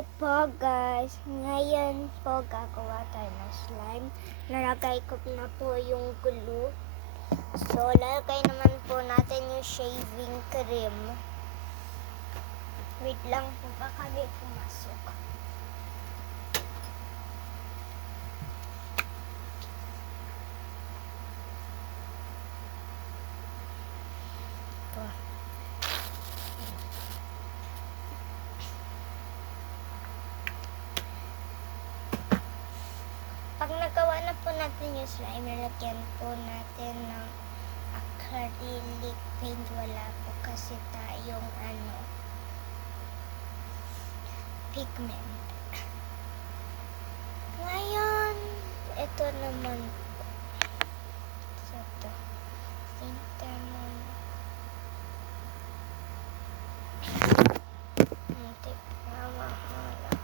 Hello po guys, ngayon po gagawa tayo ng slime. Nalagay ko na po yung glue. So, lagay naman po natin yung shaving cream. Wait lang po, baka may pumasok. Ito. Pag nagawa na po natin yung slime, nalagyan po natin ng acrylic paint. Wala po kasi tayong pigment. Ngayon, ito naman po. So, ito. Sinta naman. Hindi pa mahala.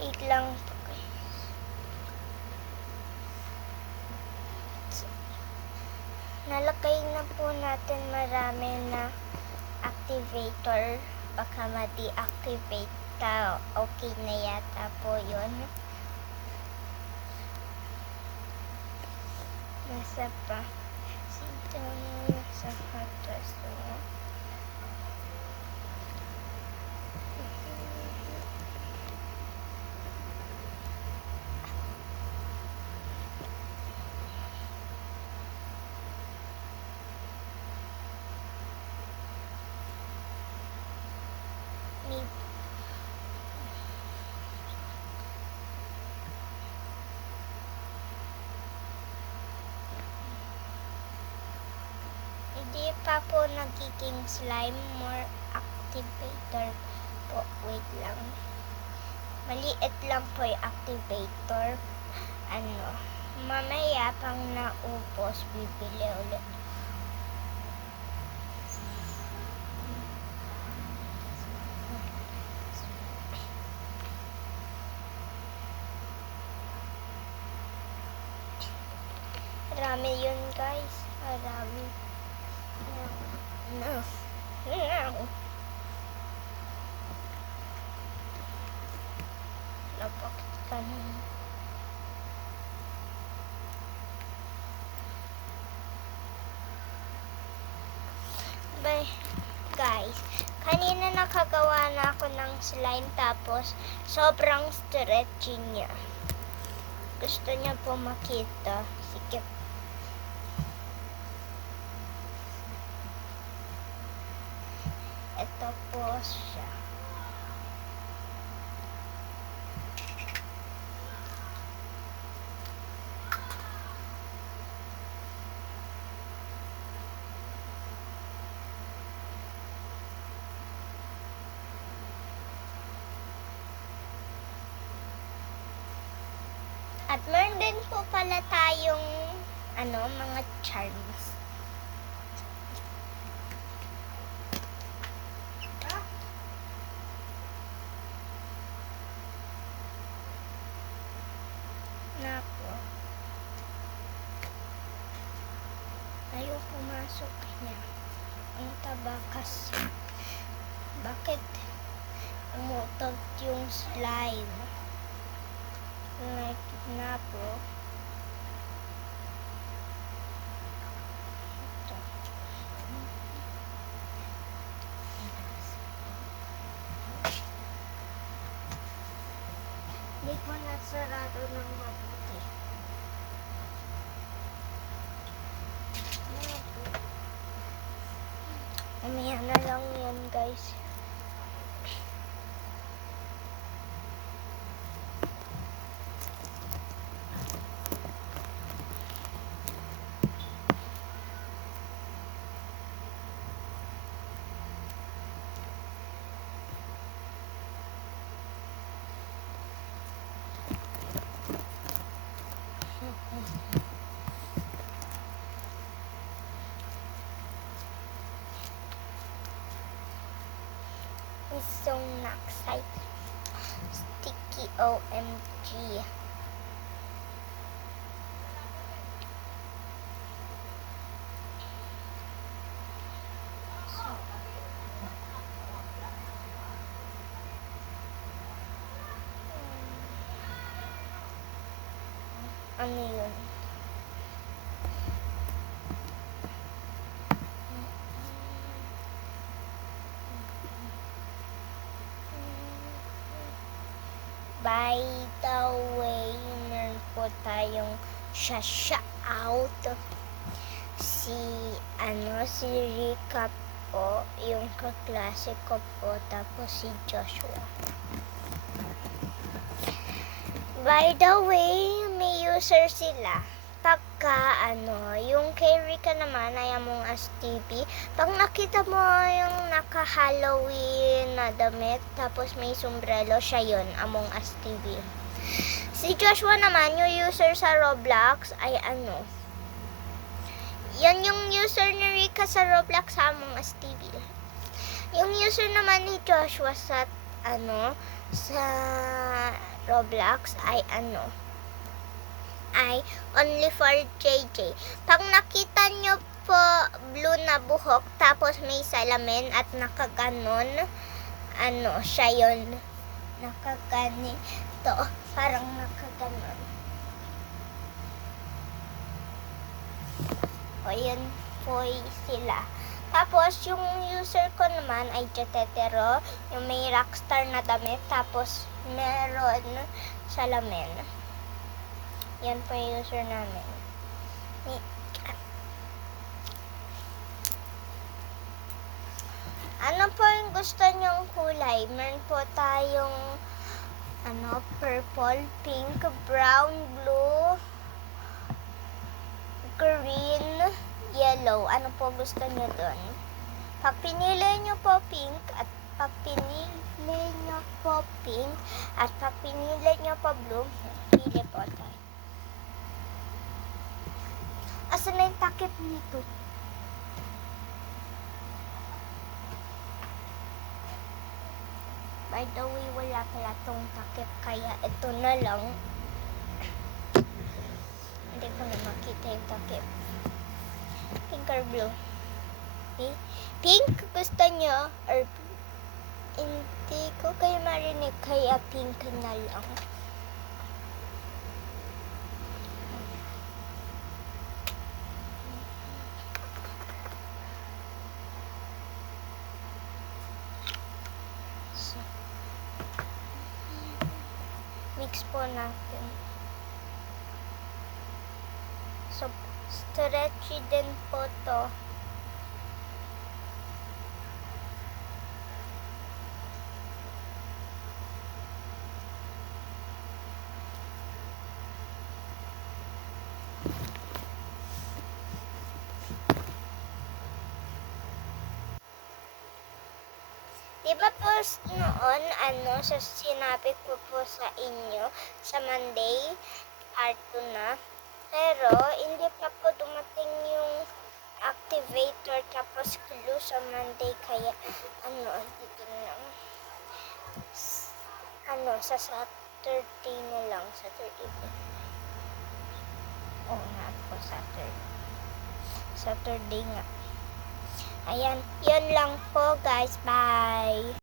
Wait lang po guys. Nalagay na po natin marami na activator. Baka ma-deactivate ka. Okay na yata po yun. Nasa pa. Sito mo sa patas mo. Hindi pa po nagiging slime, more activator po. Wait lang. Maliit lang po yung activator. Mamaya pang naubos, bibili ulit. Marami yun guys. Marami. No. Napakit ka na. Bye. Guys, kanina nakagawa na ako ng slime tapos sobrang stretchy niya. Gusto niya po makita. Sige. Ito po siya. At meron din po pala tayong mga charms. Na po. Ayaw pumasok niya. Ang taba kasi. Bakit umutog yung slime? Like na po. Ito. Hindi ko nasarado ng mabuti. Mamaya na lang yan guys. It's so not exciting. Sticky OMG. ano yun. By the way, meron po tayong shout si Rika po, yung kaklase ko po, tapos si Joshua. By the way, may user sila. Pagka yung kay Rika naman ay Among Us TV. Pag nakita mo yung naka-Halloween na damit, tapos may sombrero, siya yun, Among Us TV. Si Joshua naman, yung user sa Roblox ay yan yung user ni Rika sa Roblox sa Among Us TV. Yung user naman ni Joshua sa sa Roblox ay ay only for JJ. Pag nakita nyo po blue na buhok tapos may salamin at nakaganon, siya yun. Nakaganito, parang nakaganon. O yun po sila. Tapos yung user ko naman ay Jetetero, yung may rockstar na damit, tapos meron salamin. Yan po yung user namin. Ano po yung gusto nyong kulay? Meron po tayong purple, pink, brown, blue, green, yellow. Ano po gusto nyo doon? Pag pinili nyo po pink at pag pinili nyo po blue, pili po tayo. Asan na yung takip nito? By the way, wala pala tong takip, kaya ito na lang. Hindi ko na makita yung takip. Pink or blue? Okay. Pink gusto nyo? Or hindi ko kayo marinig, kaya pink na lang. So, mix po natin. So, stretchy din po to. Diba po noon, sa sinabi ko po sa inyo, sa Monday, part 2 na. Pero, hindi pa po dumating yung activator tapos clue sa Monday, kaya, dito na lang. Sa Saturday na lang, Saturday. Oo nga po, Saturday nga. Ayan, yun lang po guys, bye!